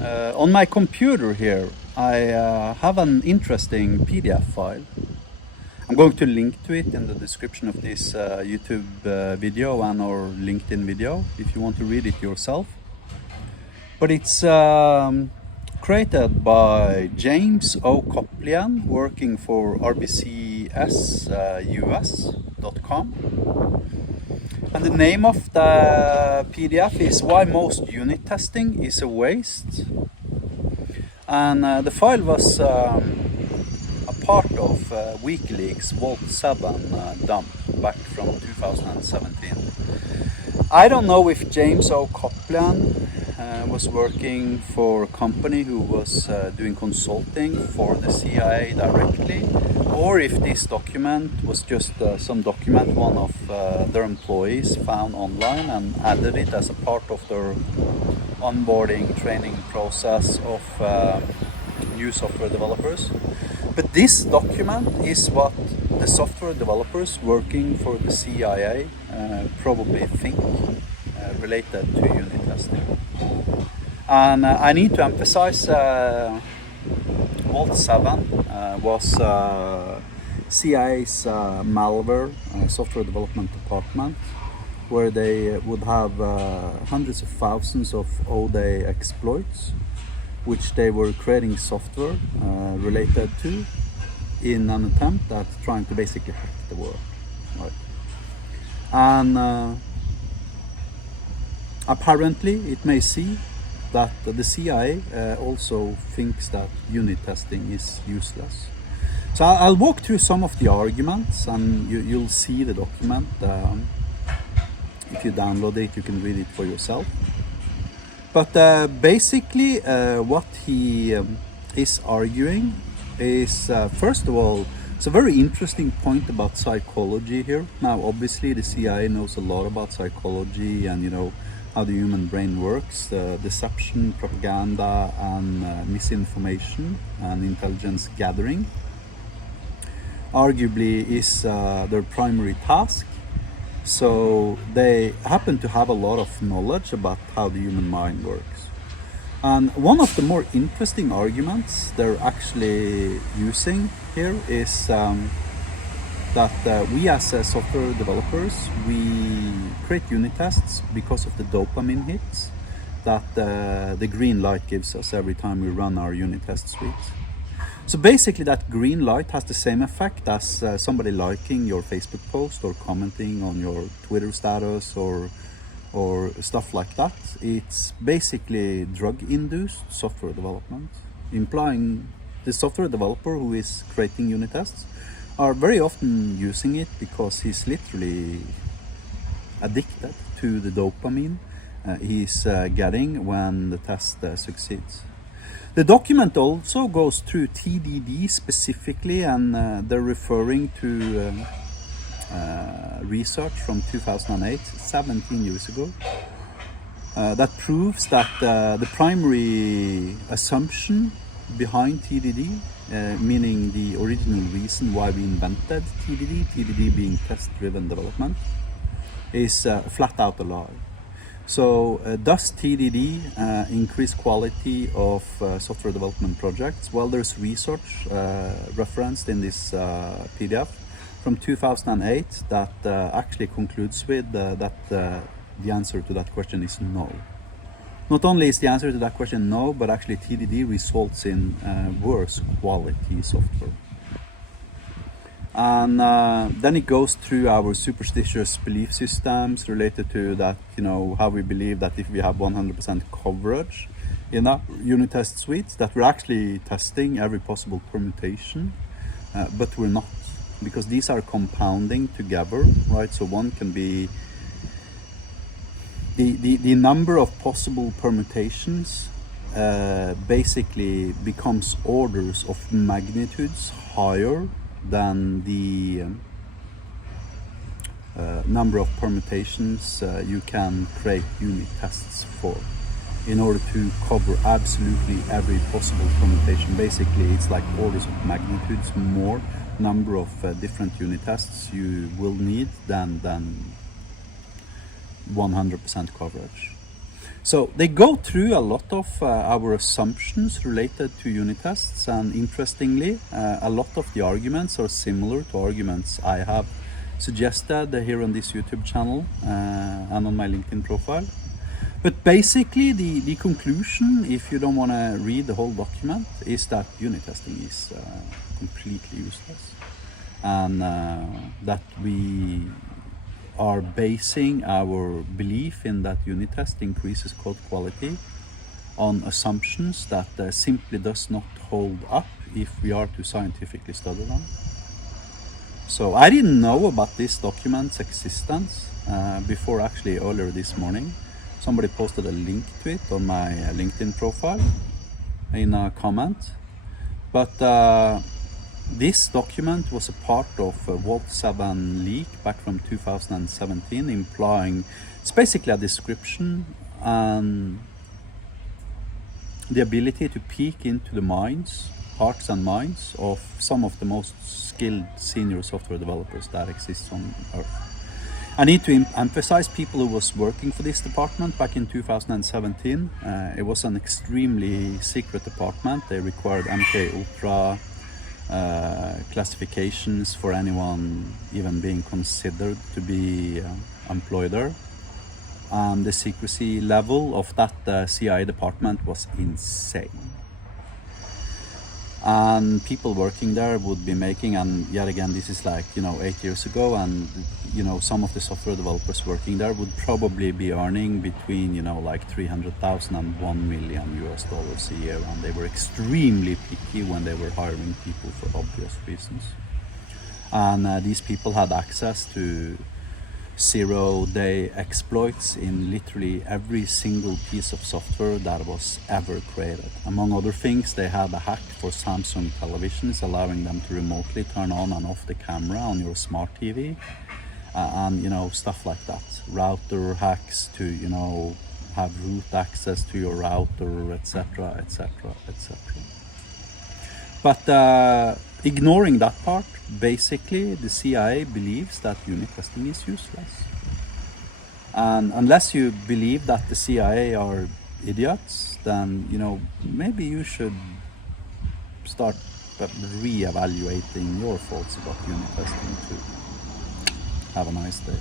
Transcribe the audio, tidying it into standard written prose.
On my computer here, I have an interesting PDF file. I'm going to link to it in the description of this YouTube video and or LinkedIn video if you want to read it yourself. But it's created by James O. Coplian, working for rbcsus.com. And the name of the PDF is Why Most Unit Testing is a Waste. And the file was a part of WikiLeaks Vault7 dump back from 2017. I don't know if James O. Coplian was working for a company who was doing consulting for the CIA directly, or if this document was just some document one of their employees found online and added it as a part of their onboarding training process of new software developers. But this document is what the software developers working for the CIA probably think related to unit testing. And I need to emphasize Vault7 was CIA's malware software development department, where they would have hundreds of thousands of all-day exploits, which they were creating software related to in an attempt at trying to basically hack the world. Right? And apparently it may see that the CIA also thinks that unit testing is useless. So I'll walk through some of the arguments, and you'll see the document. If you download it, you can read it for yourself. But basically what he is arguing is, first of all, it's a very interesting point about psychology here. Now, obviously, the CIA knows a lot about psychology and, you know, how the human brain works, deception, propaganda, and misinformation and intelligence gathering. Arguably is their primary task. So they happen to have a lot of knowledge about how the human mind works. And one of the more interesting arguments they're actually using here is that we as software developers, we create unit tests because of the dopamine hits that the green light gives us every time we run our unit test suite. So basically that green light has the same effect as somebody liking your Facebook post or commenting on your Twitter status or stuff like that. It's basically drug-induced software development, implying the software developer who is creating unit tests are very often using it because he's literally addicted to the dopamine he's getting when the test succeeds. The document also goes through TDD specifically, and they're referring to research from 2008, 17 years ago, that proves that the primary assumption behind TDD, meaning the original reason why we invented TDD being test-driven development, is flat out a lie. So does TDD increase quality of software development projects? Well, there's research referenced in this PDF from 2008 that actually concludes with that the answer to that question is no. Not only is the answer to that question no, but actually TDD results in worse quality software. And then it goes through our superstitious belief systems related to that, you know, how we believe that if we have 100% coverage in our unit test suites, that we're actually testing every possible permutation, but we're not, because these are compounding together, right? So one can be the number of possible permutations basically becomes orders of magnitudes higher than the number of permutations you can create unit tests for in order to cover absolutely every possible permutation. Basically, it's like orders of magnitudes more number of different unit tests you will need than 100% coverage. So they go through a lot of our assumptions related to unit tests, and interestingly, a lot of the arguments are similar to arguments I have suggested here on this YouTube channel and on my LinkedIn profile. But basically, the conclusion, if you don't want to read the whole document, is that unit testing is completely useless, and that we are basing our belief in that unit test increases code quality on assumptions that simply does not hold up if we are to scientifically study them. So I didn't know about this document's existence before actually earlier this morning. Somebody posted a link to it on my LinkedIn profile in a comment. But this document was a part of a Vault7 leak back from 2017, implying it's basically a description and the ability to peek into the minds, hearts and minds of some of the most skilled senior software developers that exist on Earth. I need to emphasize people who was working for this department back in 2017. It was an extremely secret department. They required MK Ultra classifications for anyone even being considered to be employed there. And the secrecy level of that CIA department was insane. And people working there would be making, and yet again, this is like, 8 years ago, and some of the software developers working there would probably be earning between like 300,000 and $1 million a year, and they were extremely picky when they were hiring people for obvious reasons. And these people had access to zero-day exploits in literally every single piece of software that was ever created. Among other things, they had a hack for Samsung televisions, allowing them to remotely turn on and off the camera on your smart TV, and stuff like that. Router hacks to have root access to your router, etc., etc., etc. But ignoring that part, basically the CIA believes that unit testing is useless. And unless you believe that the CIA are idiots, then maybe you should start re-evaluating your thoughts about unit testing too. Have a nice day.